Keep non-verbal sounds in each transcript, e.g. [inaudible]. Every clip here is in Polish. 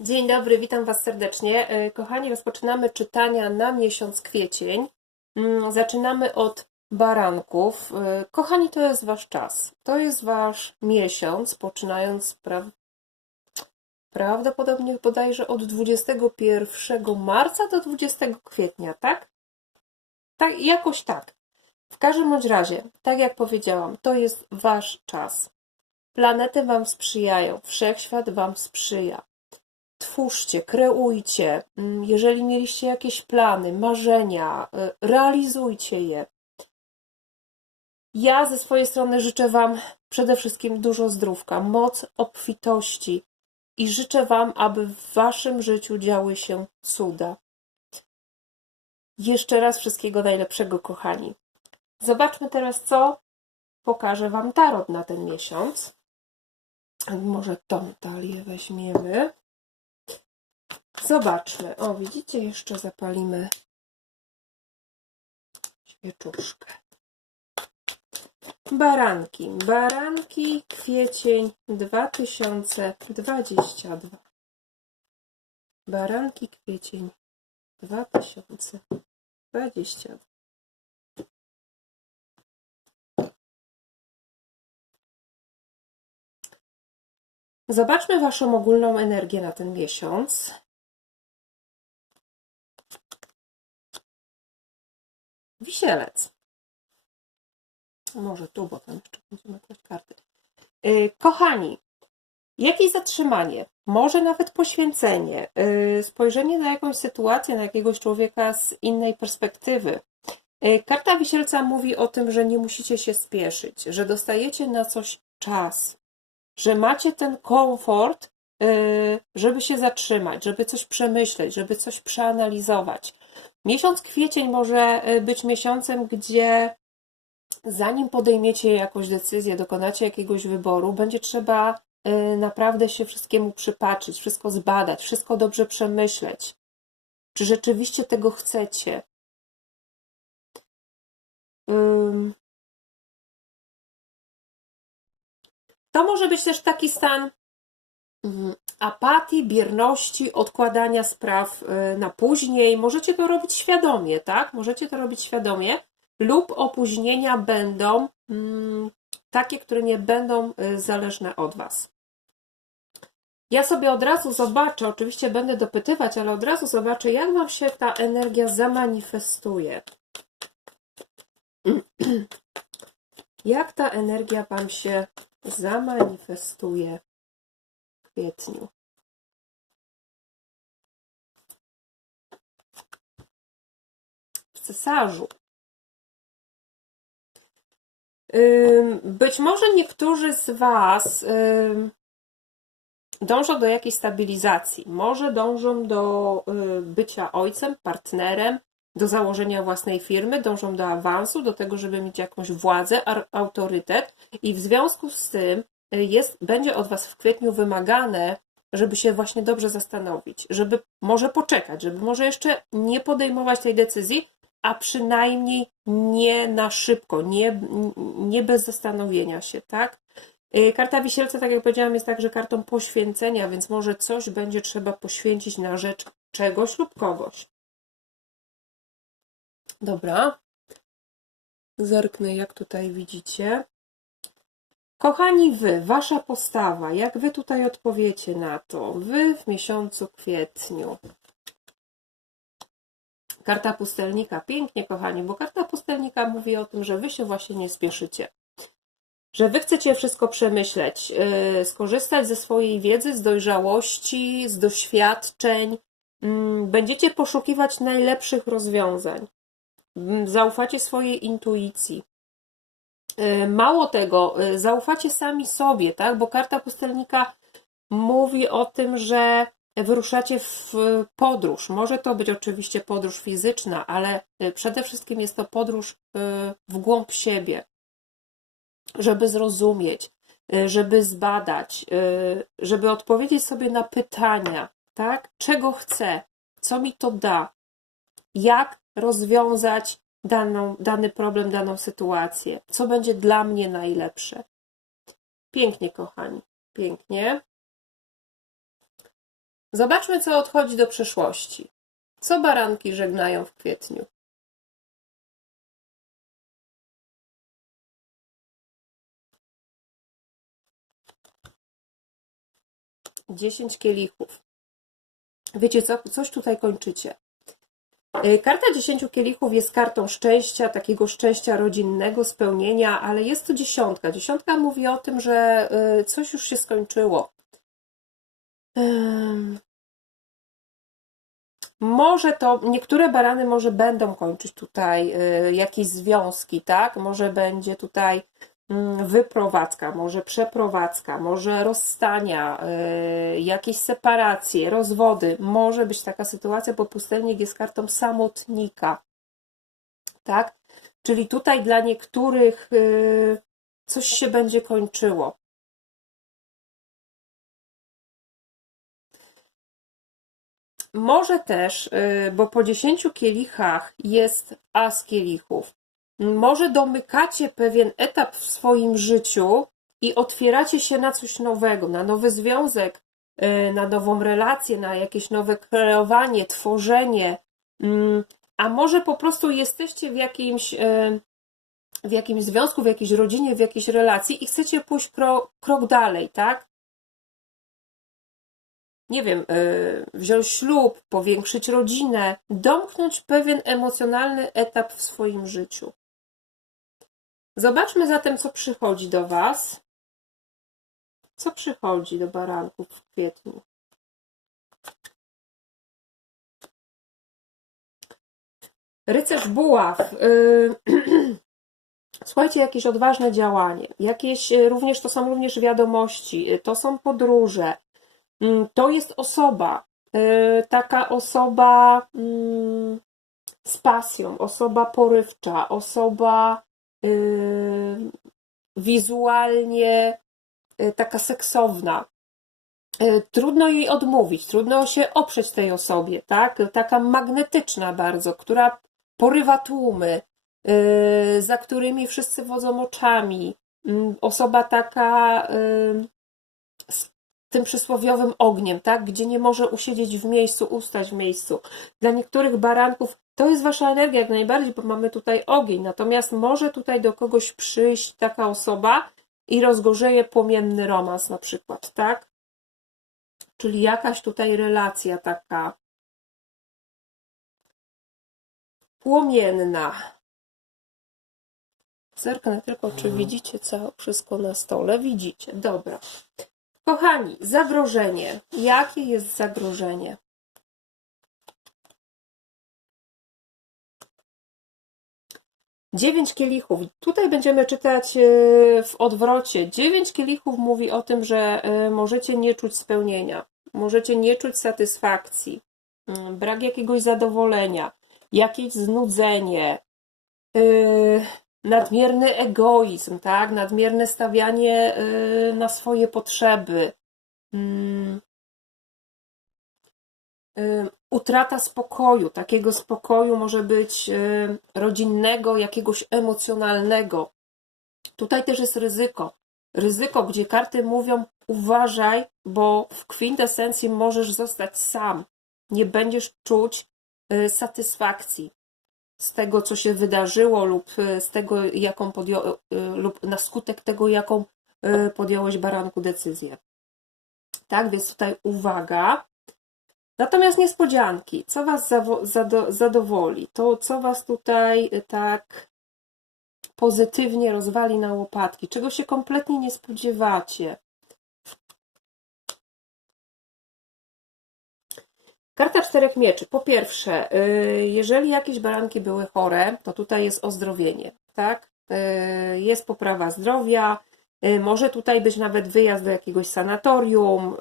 Dzień dobry, witam Was serdecznie. E, Kochani, rozpoczynamy czytania na miesiąc kwiecień. Mm, Zaczynamy od baranków. E, Kochani, to jest Wasz czas. To jest Wasz miesiąc, poczynając pra... prawdopodobnie bodajże od 21 marca do 20 kwietnia, tak? Tak, jakoś tak. W każdym bądź razie, tak jak powiedziałam, to jest Wasz czas. Planety Wam sprzyjają, wszechświat Wam sprzyja twórzcie, kreujcie. Mm, Jeżeli mieliście jakieś plany, marzenia, y, realizujcie je. Ja ze swojej strony życzę Wam przede wszystkim dużo zdrówka, moc obfitości i życzę Wam, aby w Waszym życiu działy się cuda. Jeszcze raz wszystkiego najlepszego, kochani. Zobaczmy teraz, co pokaże Wam tarot na ten miesiąc. Może tą talię weźmiemy. Zobaczmy. O, widzicie, jeszcze zapalimy świeczuszkę. Baranki. Baranki, kwiecień 2022. Baranki, kwiecień 2022. Zobaczmy Waszą ogólną energię na ten miesiąc. Wisielec. Może tu, bo tam jeszcze będziemy kłaść karty. Yy, Kochani, jakieś zatrzymanie, może nawet poświęcenie, yy, spojrzenie na jakąś sytuację, na jakiegoś człowieka z innej perspektywy. Yy, Karta Wisielca mówi o tym, że nie musicie się spieszyć, że dostajecie na coś czas, że macie ten komfort, żeby się zatrzymać, żeby coś przemyśleć, żeby coś przeanalizować. Miesiąc kwiecień może y, być miesiącem, gdzie zanim podejmiecie jakąś decyzję, dokonacie jakiegoś wyboru, będzie trzeba y, naprawdę się wszystkiemu przypatrzeć, wszystko zbadać, wszystko dobrze przemyśleć. Czy rzeczywiście tego chcecie? To może być też taki stan Mhm. Apatii, bierności, odkładania spraw y, na później. Możecie to robić świadomie, tak? Możecie to robić świadomie, lub opóźnienia będą mm, takie, które nie będą y, zależne od Was. Ja sobie od razu zobaczę, oczywiście będę dopytywać, ale od razu zobaczę, jak Wam się ta energia zamanifestuje. [clears throat] Jak ta energia Wam się zamanifestuje w kwietniu? Cesarzu. Być może niektórzy z Was dążą do jakiejś stabilizacji. Może dążą do y, bycia ojcem, partnerem, do założenia własnej firmy, dążą do awansu, do tego, żeby mieć jakąś władzę, autorytet i w związku z tym y, jest, będzie od Was w kwietniu wymagane, żeby się właśnie dobrze zastanowić, żeby może poczekać, żeby może jeszcze nie podejmować tej decyzji, a przynajmniej nie na szybko, nie, nie bez zastanowienia się, tak? Y, Karta Wisielca, tak jak powiedziałam, jest także kartą poświęcenia, więc może coś będzie trzeba poświęcić na rzecz czegoś lub kogoś. Dobra. Zerknę, jak tutaj widzicie. Kochani wy, wasza postawa, jak wy tutaj odpowiecie na to? Wy w miesiącu kwietniu. Karta pustelnika, pięknie kochani, bo karta pustelnika mówi o tym, że wy się właśnie nie spieszycie. Że wy chcecie wszystko przemyśleć, yy, skorzystać ze swojej wiedzy, z dojrzałości, z doświadczeń. Mm, Będziecie poszukiwać najlepszych rozwiązań. Mm, Zaufacie swojej intuicji. Yy, Mało tego, yy, zaufacie sami sobie, tak? Bo karta pustelnika mówi o tym, że wyruszacie w podróż. Może to być oczywiście podróż fizyczna, ale y, przede wszystkim jest to podróż y, w głąb siebie, żeby zrozumieć, żeby zbadać, żeby odpowiedzieć sobie na pytania, tak? Czego chcę, co mi to da, jak rozwiązać daną, dany problem, daną sytuację, co będzie dla mnie najlepsze. Pięknie, kochani, pięknie. Zobaczmy, co odchodzi do przeszłości. Co baranki żegnają w kwietniu? Dziesięć kielichów. Wiecie co? Coś tutaj kończycie. Y, Karta dziesięciu kielichów jest kartą szczęścia, takiego szczęścia rodzinnego, spełnienia, ale jest to dziesiątka. Dziesiątka mówi o tym, że y, coś już się skończyło. Może to, niektóre barany może będą kończyć tutaj y, jakieś związki, tak? Może będzie tutaj mm, wyprowadzka, może przeprowadzka, może rozstania, y, jakieś separacje, rozwody. Może być taka sytuacja, bo pustelnik jest kartą samotnika, tak? Czyli tutaj dla niektórych y, coś się będzie kończyło. Może też, y, bo po dziesięciu kielichach jest as kielichów. Może domykacie pewien etap w swoim życiu i otwieracie się na coś nowego, na nowy związek, y, na nową relację, na jakieś nowe kreowanie, tworzenie. Mm, A może po prostu jesteście w jakimś, y, w jakimś związku, w jakiejś rodzinie, w jakiejś relacji i chcecie pójść krok, krok dalej, tak? Nie wiem, y, wziąć ślub, powiększyć rodzinę, domknąć pewien emocjonalny etap w swoim życiu. Zobaczmy zatem, co przychodzi do Was. Co przychodzi do baranków w kwietniu? Rycerz buław. y, [clears throat] Słuchajcie, jakieś odważne działanie, jakieś y, również to są również wiadomości, to są podróże, to jest osoba, y, taka osoba mm, z pasją, osoba porywcza, osoba y, wizualnie y, taka seksowna. Trudno jej odmówić, trudno się oprzeć tej osobie, tak? Taka magnetyczna bardzo, która porywa tłumy, za którymi wszyscy wodzą oczami. Mm, osoba taka tym przysłowiowym ogniem, tak? Gdzie nie może usiedzieć w miejscu, ustać w miejscu. Dla niektórych baranków to jest wasza energia jak najbardziej, bo mamy tutaj ogień. Natomiast może tutaj do kogoś przyjść taka osoba i rozgorzeje płomienny romans na przykład, tak? Czyli jakaś tutaj relacja taka płomienna. Zerknę tylko, czy widzicie co wszystko na stole. Widzicie, dobra. Kochani, zagrożenie. Jakie jest zagrożenie? Dziewięć kielichów. Tutaj będziemy czytać e, w odwrocie. Dziewięć kielichów mówi o tym, że e, możecie nie czuć spełnienia, możecie nie czuć satysfakcji, mm, brak jakiegoś zadowolenia, jakieś znudzenie, e, nadmierny egoizm, tak? Nadmierne stawianie y, na swoje potrzeby. Mm. Y, utrata spokoju, takiego spokoju może być y, rodzinnego, jakiegoś emocjonalnego. Tutaj też jest ryzyko. Ryzyko, gdzie karty mówią: uważaj, bo w kwintesencji możesz zostać sam. Nie będziesz czuć satysfakcji z tego, co się wydarzyło, lub e, z tego, jaką podjął, e, lub na skutek tego, jaką e, podjąłeś baranku decyzję. Tak, więc tutaj uwaga. Natomiast niespodzianki, co Was zadowoli, to co Was tutaj tak pozytywnie rozwali na łopatki, czego się kompletnie nie spodziewacie. Karta czterech mieczy. Po pierwsze, y, jeżeli jakieś baranki były chore, to tutaj jest ozdrowienie, tak? Y, jest poprawa zdrowia, y, może tutaj być nawet wyjazd do jakiegoś sanatorium,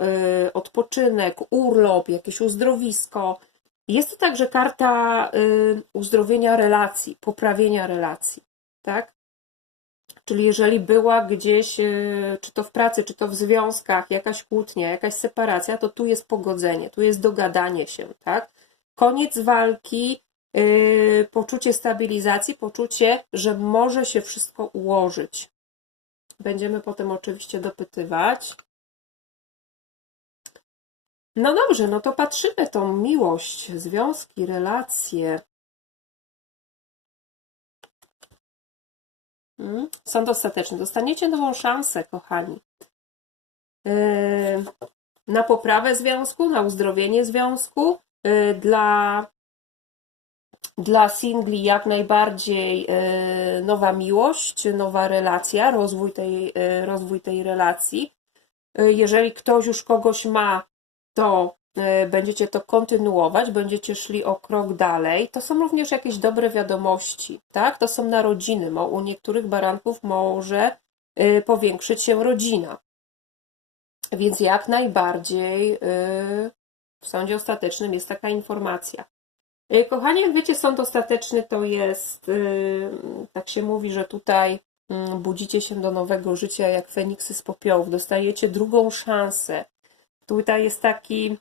odpoczynek, urlop, jakieś uzdrowisko. Jest to także karta uzdrowienia relacji, poprawienia relacji, tak? Czyli jeżeli była gdzieś, e, czy to w pracy, czy to w związkach, jakaś kłótnia, jakaś separacja, to tu jest pogodzenie, tu jest dogadanie się, tak? Koniec walki, yy, poczucie stabilizacji, poczucie, że może się wszystko ułożyć. Będziemy potem oczywiście dopytywać. No dobrze, no to patrzymy tą miłość, związki, relacje. Mm, Sąd ostateczny. Dostaniecie nową szansę, kochani. Yy, Na poprawę związku, na uzdrowienie związku. Yy, Dla, dla singli jak najbardziej yy, nowa miłość, nowa relacja, rozwój tej, rozwój tej relacji. Jeżeli ktoś już kogoś ma, to będziecie to kontynuować, będziecie szli o krok dalej. To są również jakieś dobre wiadomości, tak? To są narodziny. U niektórych baranków może y, powiększyć się rodzina. Więc jak najbardziej y, w sądzie ostatecznym jest taka informacja. Y, Kochani, wiecie, sąd ostateczny to jest, y, tak się mówi, że tutaj mm, budzicie się do nowego życia jak feniksy z popiołów, dostajecie drugą szansę. Tutaj jest taki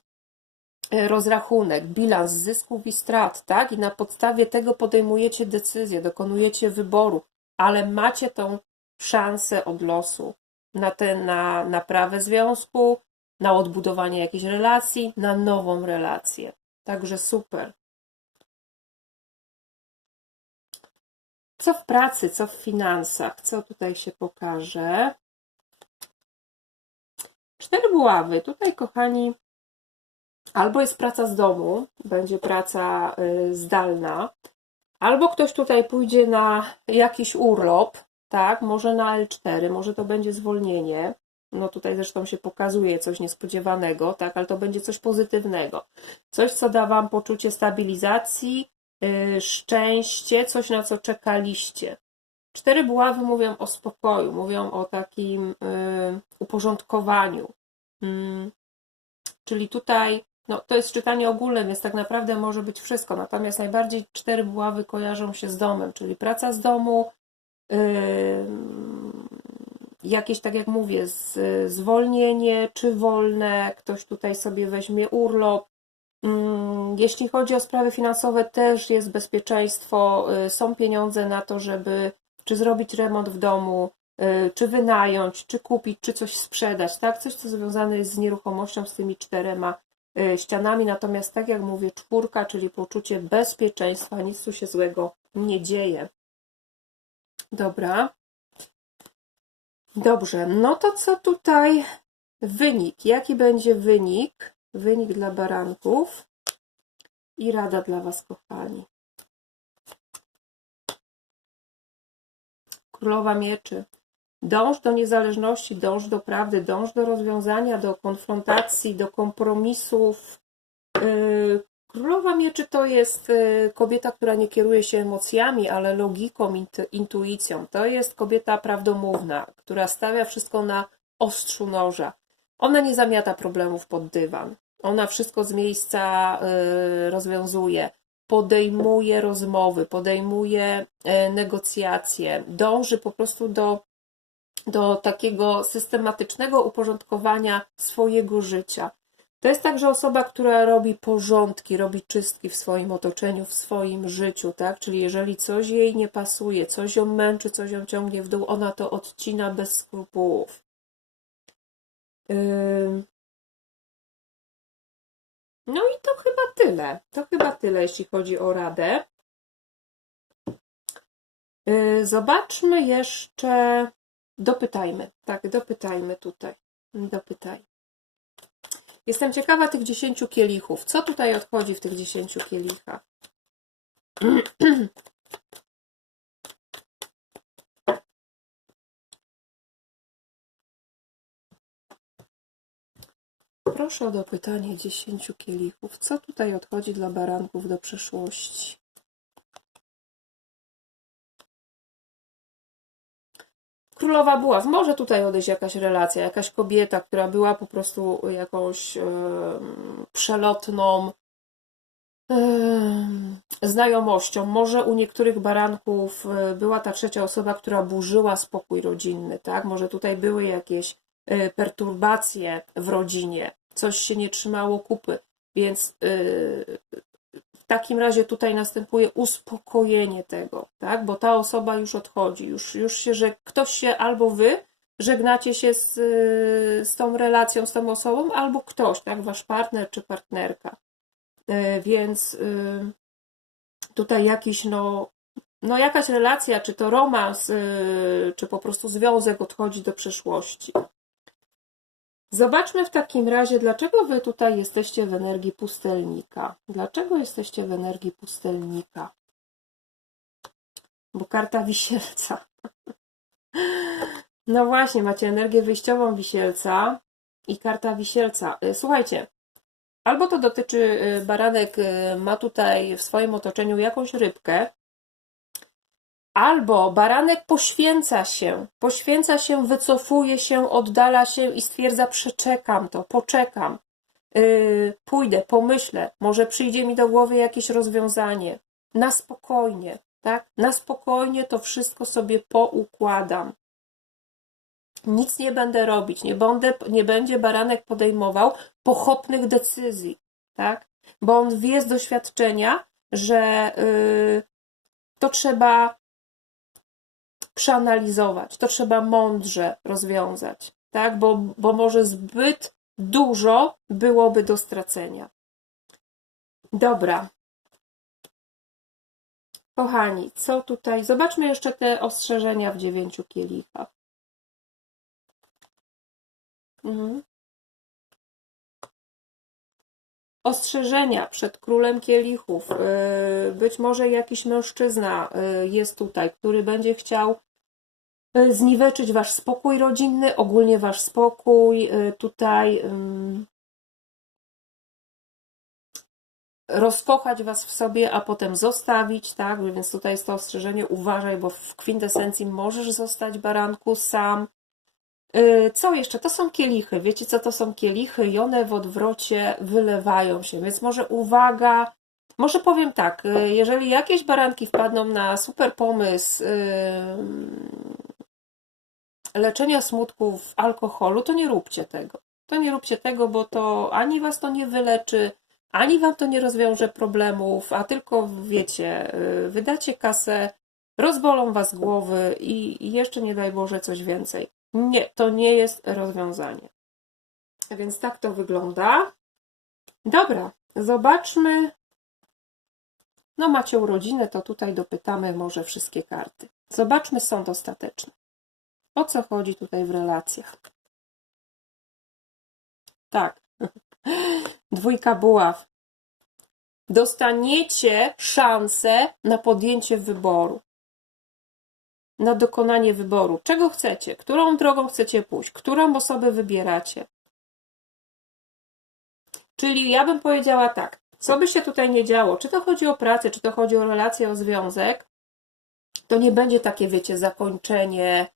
rozrachunek, bilans zysków i strat, tak? I na podstawie tego podejmujecie decyzję, dokonujecie wyboru, ale macie tą szansę od losu na ten, na naprawę związku, na odbudowanie jakiejś relacji, na nową relację. Także super. Co w pracy, co w finansach, co tutaj się pokaże? Cztery buławy. Tutaj, kochani, albo jest praca z domu, będzie praca y, zdalna, albo ktoś tutaj pójdzie na jakiś urlop, tak, może na L4, może to będzie zwolnienie. No tutaj zresztą się pokazuje coś niespodziewanego, tak, ale to będzie coś pozytywnego. Coś, co da Wam poczucie stabilizacji, y, szczęście, coś na co czekaliście. Cztery buławy mówią o spokoju, mówią o takim y, uporządkowaniu. Mm, czyli tutaj, no to jest czytanie ogólne, więc tak naprawdę może być wszystko. Natomiast najbardziej cztery buławy kojarzą się z domem, czyli praca z domu, y, jakieś, tak jak mówię, z, zwolnienie czy wolne, ktoś tutaj sobie weźmie urlop. Mm, Jeśli chodzi o sprawy finansowe, też jest bezpieczeństwo, y, są pieniądze na to, żeby czy zrobić remont w domu, y, czy wynająć, czy kupić, czy coś sprzedać, tak? Coś, co związane jest z nieruchomością, z tymi czterema ścianami. Natomiast, tak jak mówię, czwórka, czyli poczucie bezpieczeństwa, nic tu się złego nie dzieje. Dobra. Dobrze, no to co tutaj? Wynik. Jaki będzie wynik? Wynik dla baranków i rada dla Was, kochani. Królowa Mieczy. Dąż do niezależności, dąż do prawdy, dąż do rozwiązania, do konfrontacji, do kompromisów. Yy, Królowa Mieczy to jest yy, kobieta, która nie kieruje się emocjami, ale logiką, intu- intuicją. To jest kobieta prawdomówna, która stawia wszystko na ostrzu noża. Ona nie zamiata problemów pod dywan. Ona wszystko z miejsca yy, rozwiązuje podejmuje rozmowy, podejmuje e, negocjacje, dąży po prostu do, do takiego systematycznego uporządkowania swojego życia. To jest także osoba, która robi porządki, robi czystki w swoim otoczeniu, w swoim życiu, tak? Czyli jeżeli coś jej nie pasuje, coś ją męczy, coś ją ciągnie w dół, ona to odcina bez skrupułów. No i to chyba tyle. To chyba tyle, jeśli chodzi o radę. Yy, Zobaczmy jeszcze. Dopytajmy. Tak, dopytajmy tutaj. Dopytaj. Jestem ciekawa tych dziesięciu kielichów. Co tutaj odchodzi w tych dziesięciu kielichach? Proszę o dopytanie dziesięciu kielichów. Co tutaj odchodzi dla baranków do przyszłości? Królowa Buław. Może tutaj odejść jakaś relacja, jakaś kobieta, która była po prostu jakąś em, przelotną em, znajomością. Może u niektórych baranków e, była ta trzecia osoba, która burzyła spokój rodzinny, tak? Może tutaj były jakieś e, perturbacje w rodzinie, coś się nie trzymało kupy, więc takim razie tutaj następuje uspokojenie tego, tak? Bo ta osoba już odchodzi, już, już się, że ktoś się albo wy żegnacie się z, y, z tą relacją, z tą osobą, albo ktoś, tak, wasz partner czy partnerka. Y, Więc y, tutaj jakiś, no, no jakaś relacja, czy to romans, y, czy po prostu związek odchodzi do przeszłości. Zobaczmy w takim razie, dlaczego wy tutaj jesteście w energii pustelnika. Dlaczego jesteście w energii pustelnika? Bo karta wisielca. [laughs] No właśnie, macie energię wyjściową wisielca i karta wisielca. Y, Słuchajcie, albo to dotyczy y, baranek, y, ma tutaj w swoim otoczeniu jakąś rybkę, albo baranek poświęca się, poświęca się, wycofuje się, oddala się i stwierdza: przeczekam to, poczekam, yy, pójdę, pomyślę, może przyjdzie mi do głowy jakieś rozwiązanie. Na spokojnie, tak? Na spokojnie to wszystko sobie poukładam. Nic nie będę robić, nie, będę, nie będzie baranek podejmował pochopnych decyzji, tak? Bo on wie z doświadczenia, że yy, to trzeba przeanalizować, to trzeba mądrze rozwiązać, tak? Bo, bo może zbyt dużo byłoby do stracenia. Dobra. Kochani, co tutaj? Zobaczmy jeszcze te ostrzeżenia w dziewięciu kielichach. Mhm. Ostrzeżenia przed królem kielichów. Yy, Być może jakiś mężczyzna yy, jest tutaj, który będzie chciał zniweczyć wasz spokój rodzinny, ogólnie wasz spokój. Yy, Tutaj rozkochać was w sobie, a potem zostawić, tak? Więc tutaj jest to ostrzeżenie, uważaj, bo w kwintesencji możesz zostać baranku sam. Yy, Co jeszcze? To są kielichy. Wiecie, co to są kielichy? I one w odwrocie wylewają się, więc może uwaga. Może powiem tak, jeżeli jakieś baranki wpadną na super pomysł leczenia smutku w alkoholu, to nie róbcie tego. To nie róbcie tego, bo to ani was to nie wyleczy, ani wam to nie rozwiąże problemów, a tylko wiecie, yy, wydacie kasę, rozbolą was głowy i jeszcze nie daj Boże coś więcej. Nie, to nie jest rozwiązanie. Więc tak to wygląda. Dobra, zobaczmy. No, macie urodziny, to tutaj dopytamy może wszystkie karty. Zobaczmy sąd ostateczny. O co chodzi tutaj w relacjach? Tak. [laughs] Dwójka buław. Dostaniecie szansę na podjęcie wyboru na dokonanie wyboru. Czego chcecie? Którą drogą chcecie pójść? Którą osobę wybieracie? Czyli ja bym powiedziała tak, co by się tutaj nie działo, czy to chodzi o pracę, czy to chodzi o relację, o związek, to nie będzie takie, wiecie, zakończenie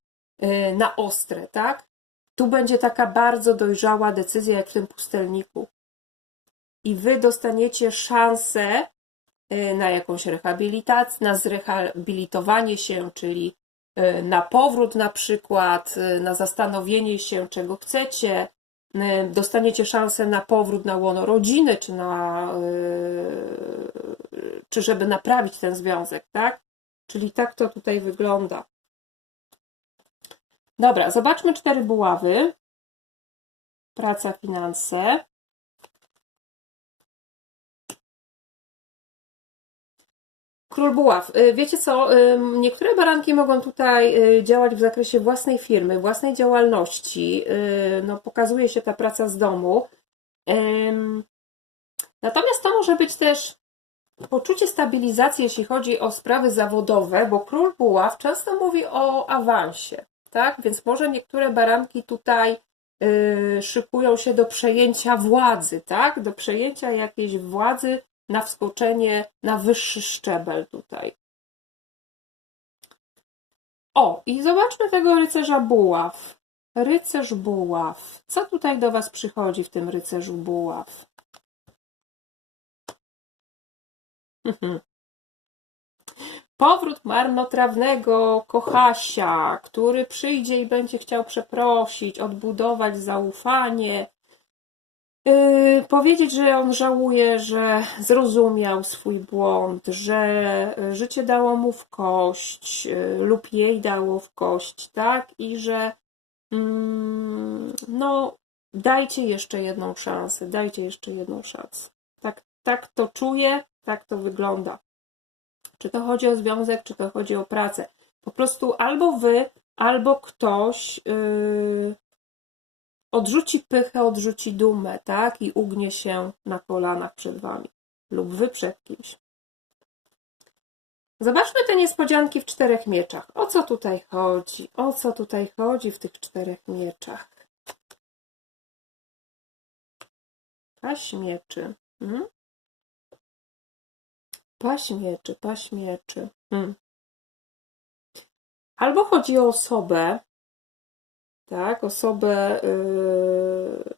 na ostre, tak? Tu będzie taka bardzo dojrzała decyzja, jak w tym pustelniku. I wy dostaniecie szansę yy, na jakąś rehabilitację, na zrehabilitowanie się, czyli y, na powrót na przykład, y, na zastanowienie się, czego chcecie, y, dostaniecie szansę na powrót na łono rodziny, czy na, y, czy żeby naprawić ten związek, tak? Czyli tak to tutaj wygląda. Dobra, zobaczmy cztery buławy. Praca, finanse. Król Buław. Y, Wiecie co? y, Niektóre baranki mogą tutaj y, działać w zakresie własnej firmy, własnej działalności. No, pokazuje się ta praca z domu. Natomiast to może być też poczucie stabilizacji, jeśli chodzi o sprawy zawodowe, bo król Buław często mówi o awansie, tak? Więc może niektóre baranki tutaj y, szykują się do przejęcia władzy, tak? Do przejęcia jakiejś władzy na wskoczenie na wyższy szczebel tutaj. O, i zobaczmy tego rycerza buław. Rycerz buław. Co tutaj do Was przychodzi w tym rycerzu buław? [laughs] Powrót marnotrawnego kochasia, który przyjdzie i będzie chciał przeprosić, odbudować zaufanie, Yy, powiedzieć, że on żałuje, że zrozumiał swój błąd, że życie dało mu w kość yy, lub jej dało w kość, tak? I że mm, no, dajcie jeszcze jedną szansę, dajcie jeszcze jedną szansę. Tak, tak to czuję, tak to wygląda. Czy to chodzi o związek, czy to chodzi o pracę. Po prostu albo wy, albo ktoś yy, odrzuci pychę, odrzuci dumę, tak? I ugnie się na kolanach przed wami. Lub wy przed kimś. Zobaczmy te niespodzianki w czterech mieczach. O co tutaj chodzi? O co tutaj chodzi w tych czterech mieczach? Paść mieczy. Hmm? Paść mieczy, paść mieczy. Hmm. Albo chodzi o osobę, tak, osobę yy,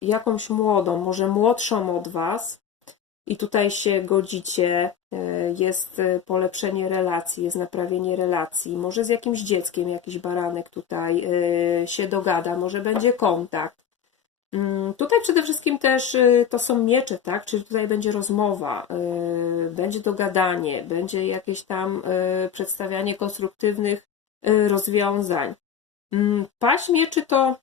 jakąś młodą, może młodszą od was, i tutaj się godzicie, yy, jest polepszenie relacji, jest naprawienie relacji, może z jakimś dzieckiem jakiś baranek tutaj yy, się dogada, może będzie kontakt. Mm, Tutaj przede wszystkim też y, to są miecze, tak? Czyli tutaj będzie rozmowa, y, będzie dogadanie, będzie jakieś tam y, przedstawianie konstruktywnych rozwiązań. Mm, Paść mieczy to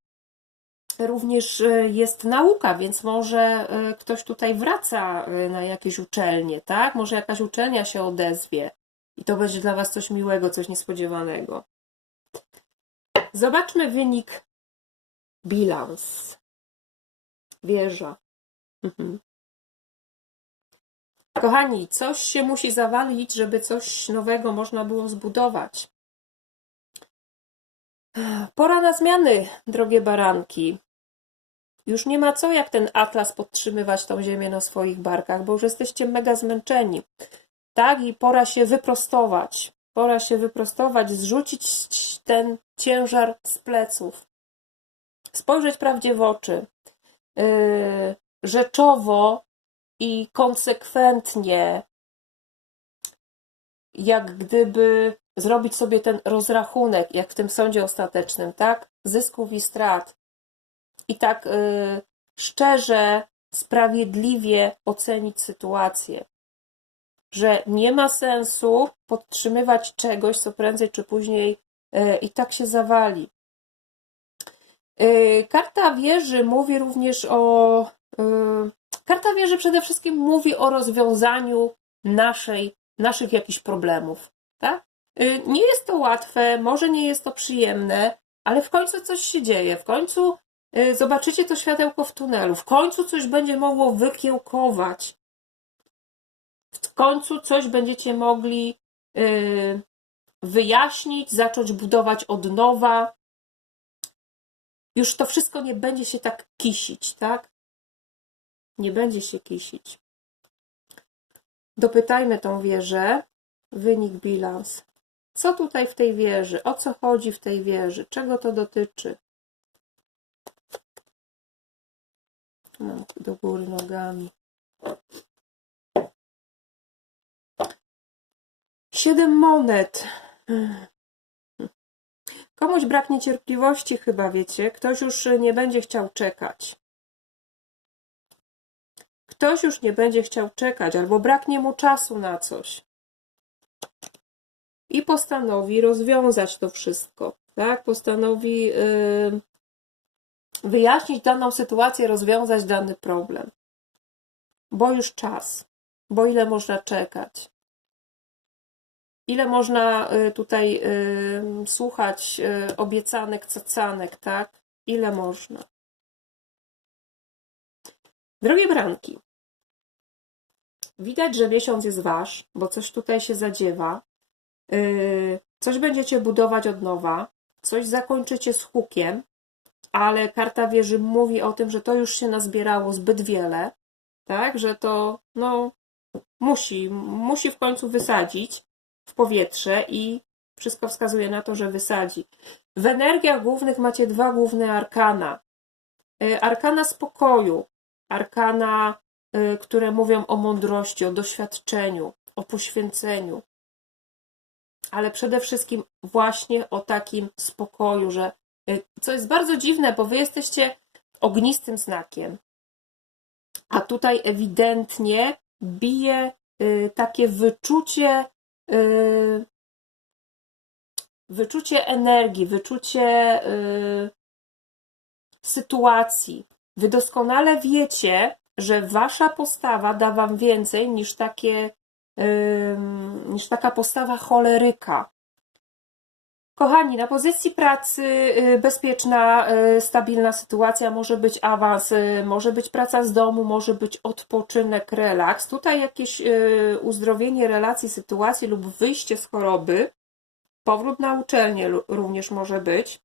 również jest nauka, więc może ktoś tutaj wraca na jakieś uczelnie, tak? Może jakaś uczelnia się odezwie i to będzie dla Was coś miłego, coś niespodziewanego. Zobaczmy wynik bilans. Wieża. Mhm. Kochani, coś się musi zawalić, żeby coś nowego można było zbudować. Pora na zmiany, drogie baranki. Już nie ma co jak ten atlas podtrzymywać tą ziemię na swoich barkach, bo już jesteście mega zmęczeni. Tak, i pora się wyprostować. Pora się wyprostować, zrzucić ten ciężar z pleców. Spojrzeć prawdzie w oczy. Yy, rzeczowo i konsekwentnie, jak gdyby zrobić sobie ten rozrachunek, jak w tym sądzie ostatecznym, tak? Zysków i strat. I tak yy, szczerze, sprawiedliwie ocenić sytuację. Że nie ma sensu podtrzymywać czegoś, co prędzej czy później yy, i tak się zawali. Yy, Karta wieży mówi również o. yy, Karta wieży przede wszystkim mówi o rozwiązaniu naszej, naszych jakichś problemów. Tak? Yy, Nie jest to łatwe, może nie jest to przyjemne, ale w końcu coś się dzieje. W końcu zobaczycie to światełko w tunelu. W końcu coś będzie mogło wykiełkować. W końcu coś będziecie mogli wyjaśnić, zacząć budować od nowa już to wszystko nie będzie się tak kisić, tak? Nie będzie się kisić. Dopytajmy tą wieżę. Wynik bilans. Co tutaj w tej wieży? O co chodzi w tej wieży? Czego to dotyczy? Mam do góry nogami. Siedem monet. Komuś braknie cierpliwości chyba, wiecie. Ktoś już nie będzie chciał czekać. Ktoś już nie będzie chciał czekać, albo braknie mu czasu na coś. I postanowi rozwiązać to wszystko. Tak? Postanowi yy, wyjaśnić daną sytuację, rozwiązać dany problem. Bo już czas. Bo ile można czekać. Ile można y, tutaj y, słuchać y, obiecanek, cacanek, tak? Ile można? Drogie branki, widać, że miesiąc jest wasz, bo coś tutaj się zadziewa. Coś będziecie budować od nowa, coś zakończycie z hukiem, ale karta wieży mówi o tym, że to już się nazbierało zbyt wiele, tak? Że to, no, musi, musi w końcu wysadzić w powietrze i wszystko wskazuje na to, że wysadzi. W energiach głównych macie dwa główne arkana. Y, arkana spokoju, arkana, y, które mówią o mądrości, o doświadczeniu, o poświęceniu, ale przede wszystkim właśnie o takim spokoju, że y, co jest bardzo dziwne, bo wy jesteście ognistym znakiem, a tutaj ewidentnie bije takie wyczucie Yy, wyczucie energii, wyczucie yy, sytuacji. Wy doskonale wiecie, że wasza postawa da wam więcej niż takie, niż taka postawa choleryka. Kochani, na pozycji pracy y, bezpieczna, y, stabilna sytuacja może być awans, y, może być praca z domu, może być odpoczynek, relaks. Tutaj jakieś uzdrowienie relacji, sytuacji lub wyjście z choroby. Powrót na uczelnię również może być.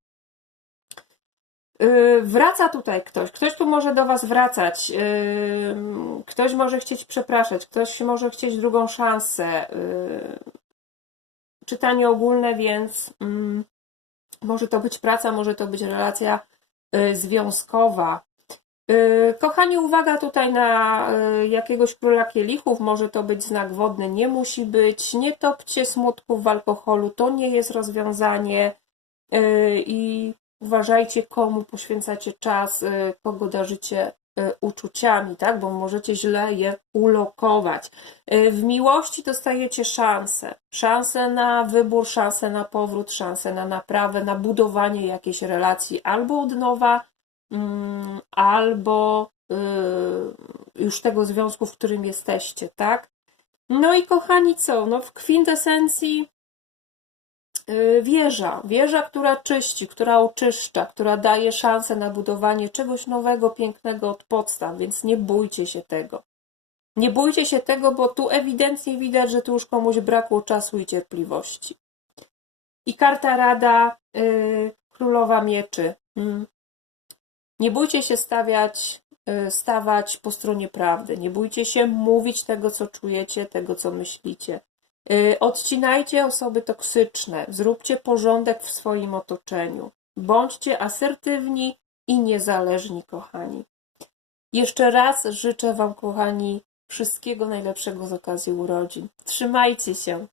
Wraca tutaj ktoś, ktoś tu może do Was wracać, ktoś może chcieć przepraszać, ktoś może chcieć drugą szansę. Czytanie ogólne, więc mm, może to być praca, może to być relacja y, związkowa. Y, Kochani, uwaga tutaj na y, jakiegoś króla kielichów, może to być znak wodny, nie musi być. Nie topcie smutków w alkoholu, to nie jest rozwiązanie. Y, I uważajcie, komu poświęcacie czas, kogo darzycie y, uczuciami, tak? Bo możecie źle je ulokować. Y, W miłości dostajecie szansę. Szansę na wybór, szansę na powrót, szansę na naprawę, na budowanie jakiejś relacji albo od nowa, mm, albo y, już tego związku, w którym jesteście, tak? No i kochani, co? No w kwintesencji wieża. Wieża, która czyści, która oczyszcza, która daje szansę na budowanie czegoś nowego, pięknego od podstaw, więc nie bójcie się tego. Nie bójcie się tego, bo tu ewidentnie widać, że tu już komuś brakło czasu i cierpliwości. I karta rada, y, królowa mieczy. Mm. Nie bójcie się stawiać, y, stawać po stronie prawdy. Nie bójcie się mówić tego, co czujecie, tego, co myślicie. Y, Odcinajcie osoby toksyczne. Zróbcie porządek w swoim otoczeniu. Bądźcie asertywni i niezależni, kochani. Jeszcze raz życzę Wam, kochani, wszystkiego najlepszego z okazji urodzin. Trzymajcie się.